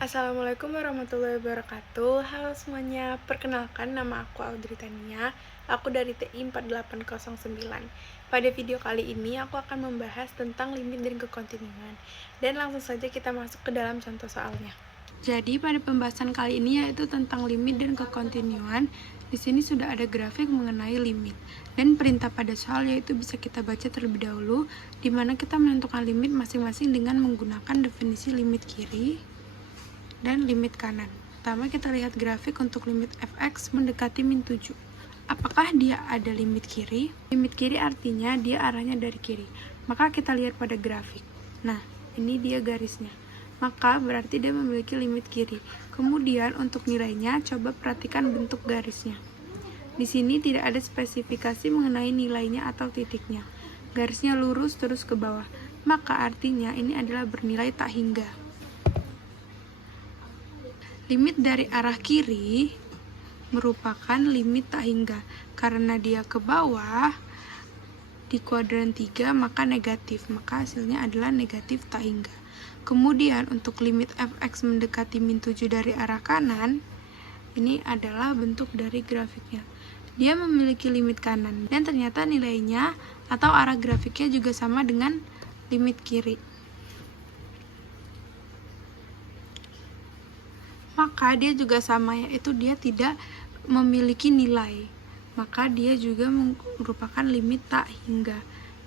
Assalamualaikum warahmatullahi wabarakatuh. Halo semuanya, perkenalkan nama aku Audrey Tania. Aku dari TI 4809. Pada video kali ini aku akan membahas tentang limit dan kekontinuan. Dan langsung saja kita masuk ke dalam contoh soalnya. Jadi pada pembahasan kali ini yaitu tentang limit dan kekontinuan. Di sini sudah ada grafik mengenai limit. Dan perintah pada soal yaitu bisa kita baca terlebih dahulu, di mana kita menentukan limit masing-masing dengan menggunakan definisi limit kiri dan limit kanan. Pertama kita lihat grafik untuk limit fx mendekati min 7. Apakah dia ada limit kiri? Limit kiri artinya dia arahnya dari kiri. Maka kita lihat pada grafik. Nah, ini dia garisnya. Maka berarti dia memiliki limit kiri. Kemudian untuk nilainya, coba perhatikan bentuk garisnya. Di sini tidak ada spesifikasi mengenai nilainya atau titiknya. Garisnya lurus terus ke bawah. Maka artinya ini adalah bernilai tak hingga. Limit dari arah kiri merupakan limit tak hingga. Karena dia ke bawah di kuadran 3 maka negatif. Maka hasilnya adalah negatif tak hingga. Kemudian untuk limit fx mendekati min 7 dari arah kanan, ini adalah bentuk dari grafiknya. Dia memiliki limit kanan dan ternyata nilainya atau arah grafiknya juga sama dengan limit kiri. Maka dia juga sama, yaitu dia tidak memiliki nilai. Maka dia juga merupakan limit tak hingga.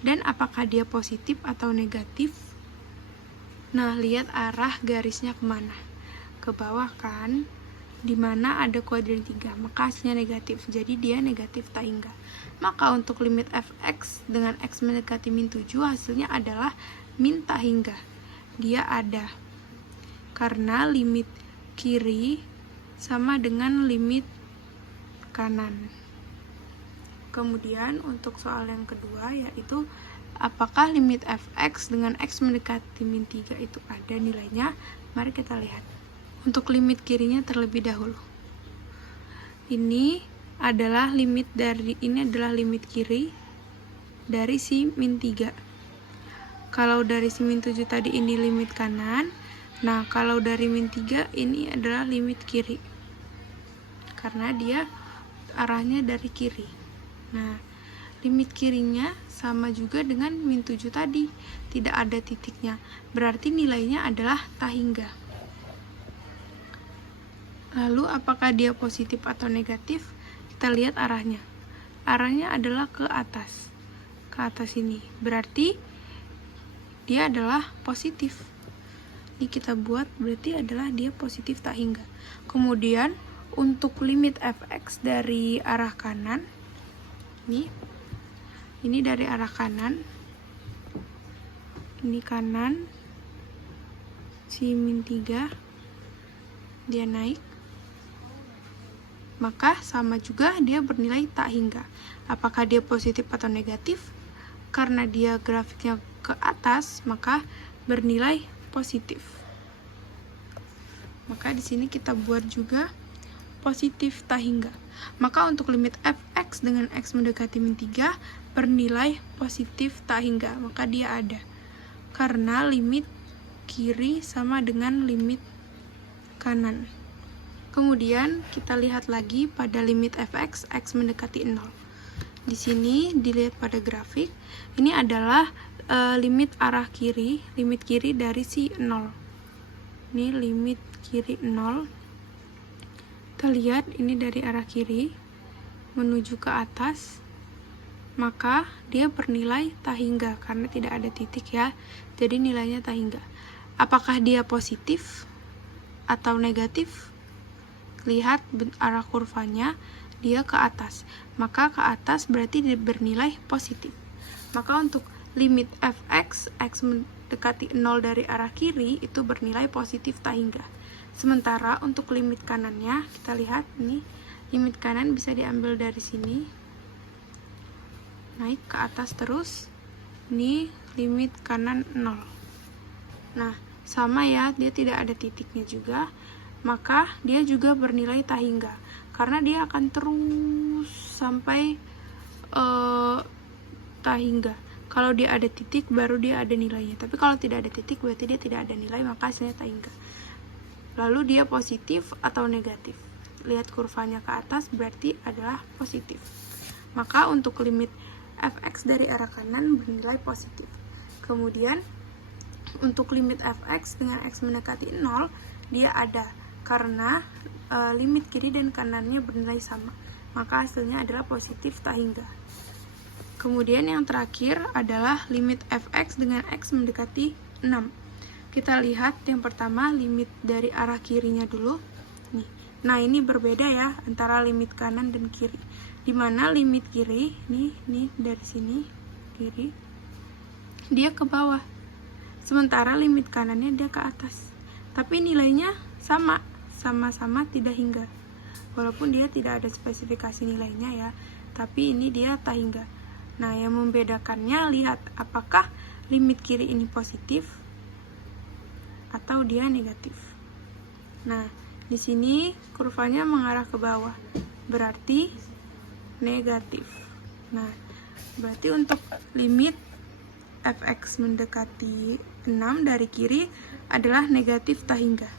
Dan apakah dia positif atau negatif? Nah, lihat arah garisnya kemana? Ke bawah kan? Dimana ada kuadran 3, maka hasilnya negatif. Jadi dia negatif tak hingga. Maka untuk limit fx dengan x mendekati min 7 hasilnya adalah min tak hingga. Dia ada. Karena limit kiri sama dengan limit kanan. Kemudian untuk soal yang kedua yaitu apakah limit fx dengan x mendekati min 3 itu ada nilainya? Mari kita lihat. Untuk limit kirinya terlebih dahulu. Ini adalah limit kiri dari si min 3. Kalau dari si min 7 tadi ini limit kanan. Nah, kalau dari min 3 ini adalah limit kiri. Karena dia arahnya dari kiri. Nah, limit kirinya sama juga dengan min 7 tadi. Tidak ada titiknya. Berarti nilainya adalah tak hingga. Lalu apakah dia positif atau negatif? Kita lihat arahnya. Arahnya adalah ke atas. Ke atas ini. Berarti dia adalah positif. Ini kita buat berarti adalah dia positif tak hingga. Kemudian untuk limit fx dari arah kanan, ini dari arah kanan, ini kanan, si min 3 dia naik, maka sama juga dia bernilai tak hingga. Apakah dia positif atau negatif? Karena dia grafiknya ke atas, maka bernilai positif. Maka di sini kita buat juga positif tak hingga. Maka untuk limit fx dengan x mendekati min 3 bernilai positif tak hingga. Maka dia ada. Karena limit kiri sama dengan limit kanan. Kemudian kita lihat lagi pada limit fx x mendekati 0. Di sini dilihat pada grafik, ini adalah limit arah kiri, limit kiri dari si 0. Ini limit kiri 0. Kita lihat ini dari arah kiri menuju ke atas. Maka dia bernilai tak hingga karena tidak ada titik ya. Jadi nilainya tak hingga. Apakah dia positif atau negatif? Lihat arah kurvanya, dia ke atas. Maka ke atas berarti dia bernilai positif. Maka untuk limit fx, x mendekati 0 dari arah kiri itu bernilai positif tak hingga. Sementara untuk limit kanannya, kita lihat ini, limit kanan bisa diambil dari sini. Naik ke atas terus. Ini limit kanan 0. Nah, sama ya, dia tidak ada titiknya juga. Maka dia juga bernilai tak hingga. Karena dia akan terus sampai tak hingga. Kalau dia ada titik baru dia ada nilainya. Tapi kalau tidak ada titik berarti dia tidak ada nilai, maka hasilnya tak hingga. lalu dia positif atau negatif. Lihat kurvanya ke atas berarti adalah positif. Maka untuk limit fx dari arah kanan bernilai positif. Kemudian untuk limit fx dengan x mendekati 0 dia ada karena limit kiri dan kanannya bernilai sama. Maka hasilnya adalah positif tak hingga. Kemudian yang terakhir adalah limit fx dengan x mendekati 6. Kita lihat yang pertama limit dari arah kirinya dulu. Nih. Nah, ini berbeda ya antara limit kanan dan kiri. Dimana limit kiri, nih dari sini kiri, dia ke bawah. Sementara limit kanannya dia ke atas. Tapi nilainya sama-sama tidak hingga. Walaupun dia tidak ada spesifikasi nilainya ya, tapi ini dia tak hingga. Nah, yang membedakannya lihat apakah limit kiri ini positif atau dia negatif. Nah, di sini kurvanya mengarah ke bawah, berarti negatif. Nah, berarti untuk limit fx mendekati 6 dari kiri adalah negatif tak hingga.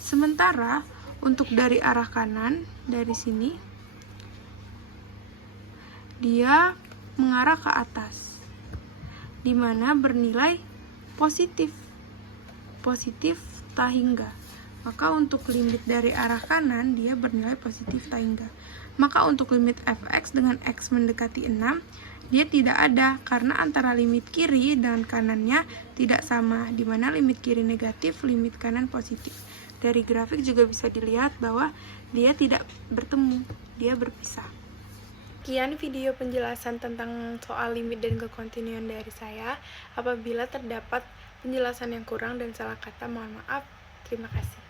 Sementara untuk dari arah kanan, dari sini, dia mengarah ke atas, dimana bernilai positif tak hingga. Maka untuk limit dari arah kanan dia bernilai positif tak hingga. Maka untuk limit fx dengan x mendekati 6 dia tidak ada karena antara limit kiri dan kanannya tidak sama, dimana limit kiri negatif, limit kanan positif. Dari grafik juga bisa dilihat bahwa dia tidak bertemu, dia berpisah. Sekian video penjelasan tentang soal limit dan kekontinuan dari saya. Apabila terdapat penjelasan yang kurang dan salah kata, mohon maaf. Terima kasih.